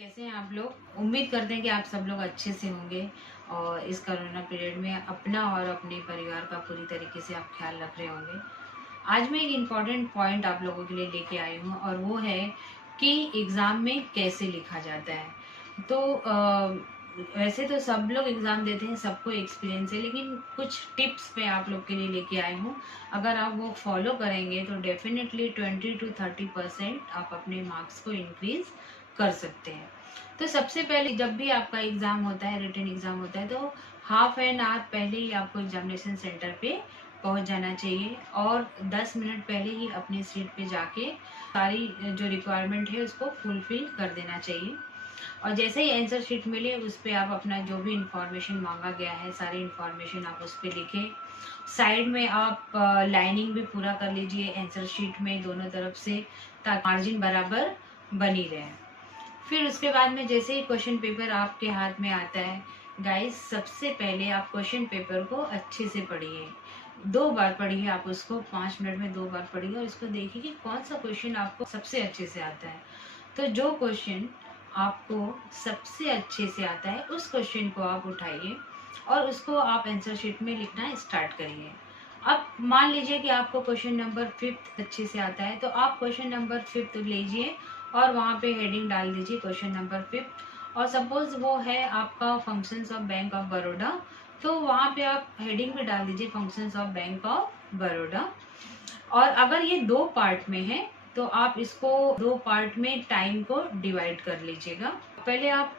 कैसे हैं आप लोग। उम्मीद करते हैं कि आप सब लोग अच्छे से होंगे और इस कोरोना पीरियड में अपना और अपने परिवार का पूरी तरीके से आप ख्याल रख रहे होंगे। आज मैं एक इम्पॉर्टेंट पॉइंट आप लोगों के लिए लेके आई हूँ और वो है कि एग्ज़ाम में कैसे लिखा जाता है। तो वैसे तो सब लोग एग्ज़ाम देते हैं, सबको एक्सपीरियंस है, लेकिन कुछ टिप्स मैं आप लोग के लिए लेके आई हूँ। अगर आप वो फॉलो करेंगे तो डेफिनेटली 20 to 30% आप अपने मार्क्स को इंक्रीज कर सकते हैं। तो सबसे पहले जब भी आपका एग्ज़ाम होता है, रिटन एग्ज़ाम होता है, तो हाफ एन आवर पहले ही आपको एग्जामिनेशन सेंटर पे पहुंच जाना चाहिए और 10 मिनट पहले ही अपनी सीट पे जाके सारी जो रिक्वायरमेंट है उसको फुलफिल कर देना चाहिए। और जैसे ही आंसर शीट मिले उस पर आप अपना जो भी इंफॉर्मेशन मांगा गया है सारी इंफॉर्मेशन आप उस पर लिखें। साइड में आप लाइनिंग भी पूरा कर लीजिए आंसर शीट में दोनों तरफ से, ताकि मार्जिन बराबर बनी रहे। फिर उसके बाद में जैसे ही क्वेश्चन पेपर आपके हाथ में आता है, गाइस सबसे पहले आप क्वेश्चन पेपर को अच्छे से पढ़िए। 2 बार पढ़िए, आप उसको 5 मिनट में 2 बार पढ़िए और इसको देखिए कि कौन सा क्वेश्चन आपको सबसे अच्छे से आता है। तो जो क्वेश्चन आपको सबसे अच्छे से आता है उस क्वेश्चन को आप उठाइए और उसको आप आंसर शीट में लिखना स्टार्ट करिए। अब मान लीजिए कि आपको क्वेश्चन नंबर 5 अच्छे से आता है, तो आप क्वेश्चन नंबर 5 लीजिए और वहाँ पे हेडिंग डाल दीजिए क्वेश्चन नंबर 5। और सपोज वो है आपका functions of bank of Baroda, तो वहाँ पे आप हेडिंग भी डाल दीजिए functions of bank of Baroda. और अगर ये 2 पार्ट में है तो आप इसको 2 पार्ट में टाइम को डिवाइड कर लीजिएगा। पहले आप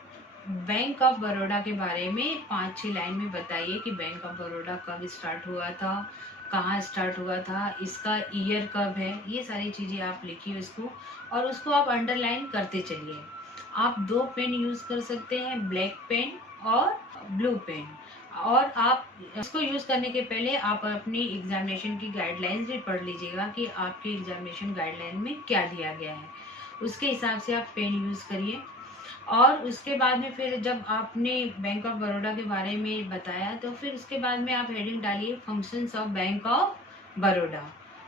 बैंक ऑफ बड़ौदा के बारे में 5-6 लाइन में बताइए कि बैंक ऑफ बड़ौदा कब स्टार्ट हुआ था, कहाँ स्टार्ट हुआ था, इसका ईयर कब है, ये सारी चीज़ें आप लिखिए उसको और उसको आप अंडरलाइन करते चलिए। आप 2 पेन यूज़ कर सकते हैं, ब्लैक पेन और ब्लू पेन। और आप इसको यूज़ करने के पहले आप अपनी एग्जामिनेशन की गाइडलाइंस भी पढ़ लीजिएगा कि आपके एग्जामिनेशन गाइडलाइन में क्या दिया गया है, उसके हिसाब से आप पेन यूज़ करिए। और उसके बाद में फिर जब आपने बैंक ऑफ बड़ौदा के बारे में बताया तो फिर उसके बाद में आप हेडिंग डालिए functions of bank of Baroda.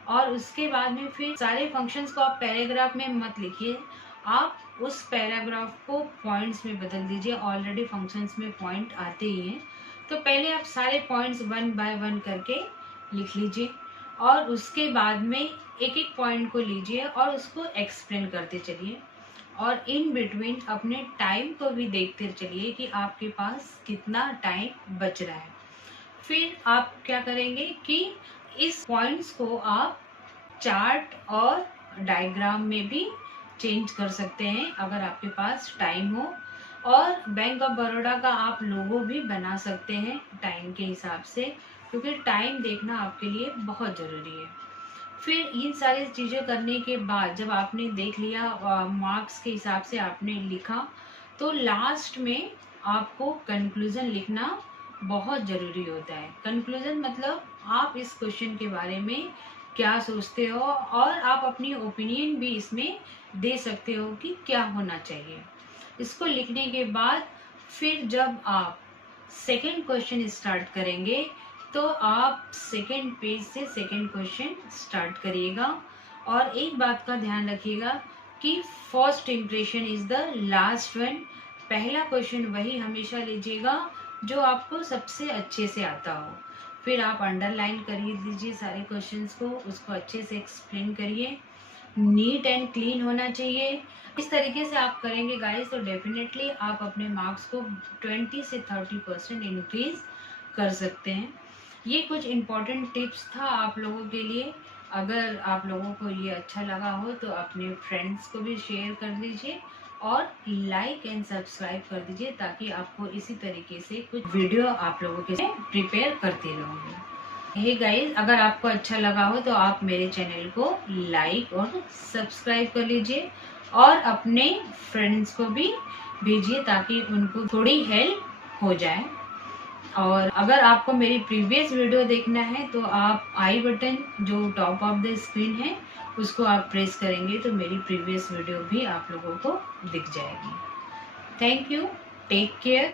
और उसके बाद में फिर सारे फंक्शंस को आप पैराग्राफ में मत लिखिए, आप उस पैराग्राफ को पॉइंट्स में बदल दीजिए। ऑलरेडी फंक्शंस में पॉइंट आते ही हैं, तो पहले आप सारे पॉइंट्स 1 बाय 1 करके लिख लीजिए और उसके बाद में एक एक पॉइंट को लीजिए और उसको एक्सप्लेन करते चलिए। और इन बिटवीन अपने टाइम को भी देखते चलिए कि आपके पास कितना टाइम बच रहा है। फिर आप क्या करेंगे कि इस पॉइंट्स को आप चार्ट और डायग्राम में भी चेंज कर सकते हैं अगर आपके पास टाइम हो। और बैंक ऑफ बड़ौदा का आप लोगो भी बना सकते हैं टाइम के हिसाब से, क्योंकि टाइम देखना आपके लिए बहुत ज़रूरी है। फिर इन सारी चीज़ें करने के बाद जब आपने देख लिया मार्क्स के हिसाब से आपने लिखा, तो लास्ट में आपको कंक्लूजन लिखना बहुत ज़रूरी होता है। कंक्लूजन मतलब आप इस क्वेश्चन के बारे में क्या सोचते हो और आप अपनी ओपिनियन भी इसमें दे सकते हो कि क्या होना चाहिए। इसको लिखने के बाद फिर जब आप सेकंड क्वेश्चन स्टार्ट करेंगे तो आप सेकंड पेज से सेकंड क्वेश्चन स्टार्ट करिएगा। और एक बात का ध्यान रखिएगा कि first impression is the last one. पहला क्वेश्चन वही हमेशा लीजिएगा जो आपको सबसे अच्छे से आता हो। फिर आप अंडरलाइन करिए दीजिए सारे क्वेश्चंस को, उसको अच्छे से एक्सप्लेन करिए। नीट एंड क्लीन होना चाहिए। इस तरीके से आप करेंगे गाइस तो डेफिनेटली आप अपने मार्क्स को 20 से 30% इंक्रीज कर सकते हैं। ये कुछ इम्पोर्टेंट टिप्स था आप लोगों के लिए। अगर आप लोगों को ये अच्छा लगा हो तो अपने फ्रेंड्स को भी शेयर कर दीजिए और लाइक एंड सब्सक्राइब कर दीजिए, ताकि आपको इसी तरीके से कुछ वीडियो आप लोगों के लिए प्रिपेयर करती रहूँगी। हे गाइस, अगर आपको अच्छा लगा हो तो आप मेरे चैनल को लाइक और सब्सक्राइब कर लीजिए और अपने फ्रेंड्स को भी भेजिए ताकि उनको थोड़ी हेल्प हो जाए। और अगर आपको मेरी प्रीवियस वीडियो देखना है तो आप आई बटन जो टॉप ऑफ द स्क्रीन है उसको आप प्रेस करेंगे तो मेरी प्रीवियस वीडियो भी आप लोगों को दिख जाएगी। Thank you, take care.